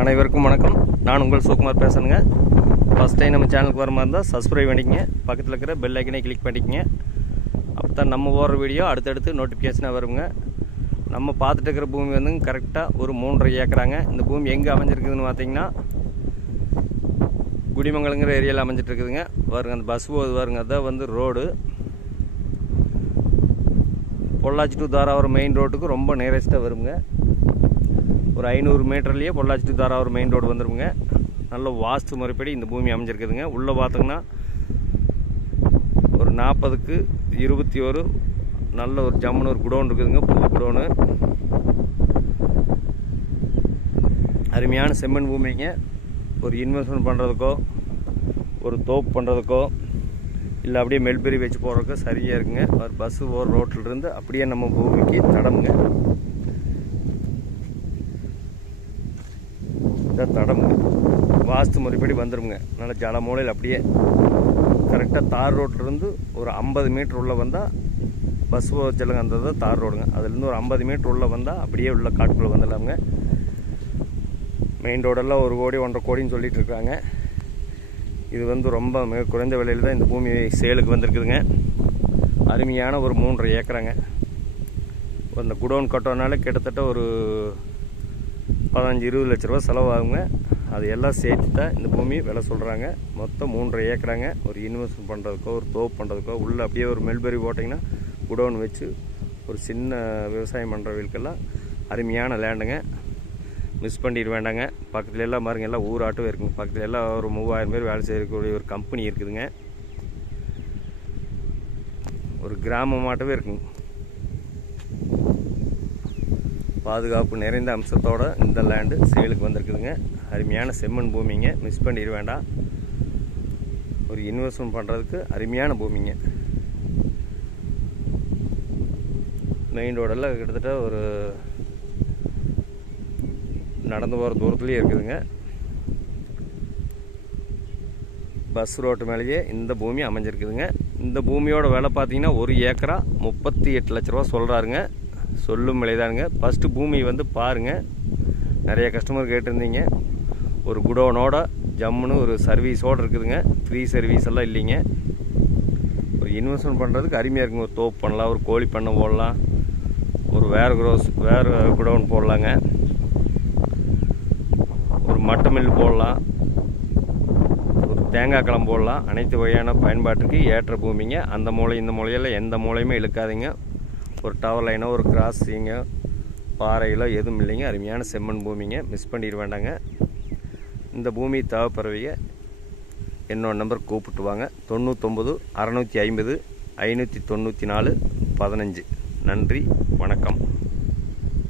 அனைவருக்கும் வணக்கம். நான் உங்கள் சுகுமார் பேசுகிறேங்க ஃபஸ்ட் டைம் நம்ம சேனலுக்கு வர மாதிரி இருந்தால் சப்ஸ்கிரைப் பண்ணிக்கங்க. பக்கத்தில் இருக்கிற பெல் ஐக்கனே கிளிக் பண்ணிக்கங்க. அப்போ தான் நம்ம போடுற வீடியோ அடுத்தடுத்து நோட்டிஃபிகேஷனாக வருங்க. நம்ம பார்த்துட்டு இருக்கிற பூமி வந்து கரெக்டாக ஒரு மூன்றரை ஏக்கராங்க. இந்த பூமி எங்கே அமைஞ்சிருக்குதுன்னு பார்த்தீங்கன்னா குடிமங்கலங்கிற ஏரியாவில் அமைஞ்சிட்ருக்குதுங்க வருங்க அந்த பஸ் போகுது பாருங்க. அதான் வந்து road Pollachi to Tharavaram main ரோட்டுக்கு ரொம்ப நியரஸ்ட்டாக வருங்க. ஒரு ஐநூறு மீட்டர்லேயே Pollachi to Tharavaram main road வந்துடுங்க நல்ல வாஸ்து முறைப்படி இந்த பூமி அமைஞ்சிருக்குதுங்க. உள்ளே பார்த்தோங்கன்னா ஒரு நாற்பதுக்கு இருபத்தி ஒரு நல்ல ஒரு ஜம்முன்னு ஒரு குடோன் இருக்குதுங்க. புது குடோனு. அருமையான செம்மண் பூமிங்க. ஒரு இன்வெஸ்ட்மெண்ட் பண்ணுறதுக்கோ ஒரு தோப்பு பண்ணுறதுக்கோ இல்லை அப்படியே மெல்பெரி வச்சு போகிறதுக்கோ சரியாக இருக்குங்க. ஒரு பஸ்ஸு ஒரு ரோட்டிலிருந்து அப்படியே நம்ம பூமிக்கு தடமுங்க. இதான் தடமுங்க வாஸ்து முறைப்படி வந்துடுங்க நல்ல ஜல மூலையில் அப்படியே கரெக்டாக தார் ரோட்லேருந்து ஒரு ஐம்பது மீட்ரு உள்ளே வந்தால் பஸ் ஜலங்க அந்த தான் தார் ரோடுங்க. அதுலேருந்து ஒரு ஐம்பது மீட்ரு உள்ளே வந்தால் அப்படியே உள்ள காட்டுக்குள்ளே வந்துடலாமுங்க. மெயின் ரோடெல்லாம் ஒரு கோடி ஒன்றரை கோடின்னு சொல்லிட்டு இருக்காங்க. இது வந்து ரொம்ப மிக குறைந்த விலையில் தான் இந்த பூமி சேலுக்கு வந்திருக்குதுங்க. அருமையான ஒரு மூன்றரை ஏக்கராங்க. அந்த குடோன் கட்டோனால கிட்டத்தட்ட ஒரு பதினஞ்சு இருபது லட்ச ரூபா செலவாகுங்க. அது எல்லாம் சேர்த்து தான் இந்த பூமி விலை சொல்கிறாங்க மொத்தம் மூன்றரை ஏக்கராங்க. ஒரு இன்வெஸ்ட்மெண்ட் பண்ணுறதுக்கோ ஒரு தோப்பு பண்ணுறதுக்கோ உள்ளே அப்படியே ஒரு மெல்பெரி போட்டிங்கன்னா குடோன் வச்சு ஒரு சின்ன விவசாயம் பண்ணுறவங்களுக்கெல்லாம் அருமையான லேண்டுங்க. மிஸ் பண்ணிட்டு வேண்டாங்க. பக்கத்தில் எல்லாம் பாருங்கள் எல்லாம் ஊராட்டும் இருக்குங்க. பக்கத்தில் எல்லாம் ஒரு மூவாயிரம் பேர் வேலை செய்யக்கூடிய ஒரு கம்பெனி இருக்குதுங்க. ஒரு கிராமமாட்டவே இருக்குங்க. பாதுகாப்பு நிறைந்த அம்சத்தோடு இந்த லேண்டு சேலுக்கு வந்திருக்குதுங்க. அருமையான செம்மண் பூமிங்க. மிஸ் பண்ணிட வேண்டாம். ஒரு இன்வெஸ்ட்மெண்ட் பண்ணுறதுக்கு அருமையான பூமிங்க. மெயின் ரோடெல்லாம் கிட்டத்தட்ட ஒரு நடந்து போகிற தூரத்துலேயே இருக்குதுங்க. பஸ் ரோட்டு மேலேயே இந்த பூமி அமைஞ்சிருக்குதுங்க. இந்த பூமியோட விலை பார்த்தீங்கன்னா ஒரு ஏக்கரா முப்பத்தி எட்டு லட்ச ரூபா சொல்கிறாருங்க சொல்லும் விலைதானுங்க. ஃபஸ்ட்டு பூமி வந்து பாருங்கள் நிறைய கஸ்டமர் கேட்டிருந்தீங்க. ஒரு குடோனோட ஜம்முன்னு ஒரு சர்வீஸோடு இருக்குதுங்க. ஃப்ரீ சர்வீஸ் எல்லாம் இல்லைங்க. ஒரு இன்வெஸ்ட்மெண்ட் பண்ணுறதுக்கு அருமையாக இருக்குங்க. ஒரு தோப்பு பண்ணலாம் ஒரு கோழி பண்ணை போடலாம் ஒரு வேறு க்ரோஸ் வேறு குடோன் போடலாங்க. ஒரு மட்டை மில் போடலாம். ஒரு தேங்காய் களம் போடலாம். அனைத்து வகையான பயன்பாட்டுக்கு ஏற்ற பூமிங்க. அந்த மூளை இந்த மூலையில் எந்த மூலையுமே இழுக்காதீங்க. ஒரு டவர் லைனோ ஒரு கிராஸிங்கோ பாறைகளோ எதுவும் இல்லைங்க. அருமையான செம்மண் பூமிங்க. மிஸ் பண்ணிட வேண்டாங்க. இந்த பூமி தேவைப்படுறவங்க என்னோட நம்பர் கூப்பிட்டு வாங்க தொண்ணூத்தொம்பது அறநூற்றி ஐம்பது ஐநூற்றி தொண்ணூற்றி நாலு பதினஞ்சு. நன்றி வணக்கம்.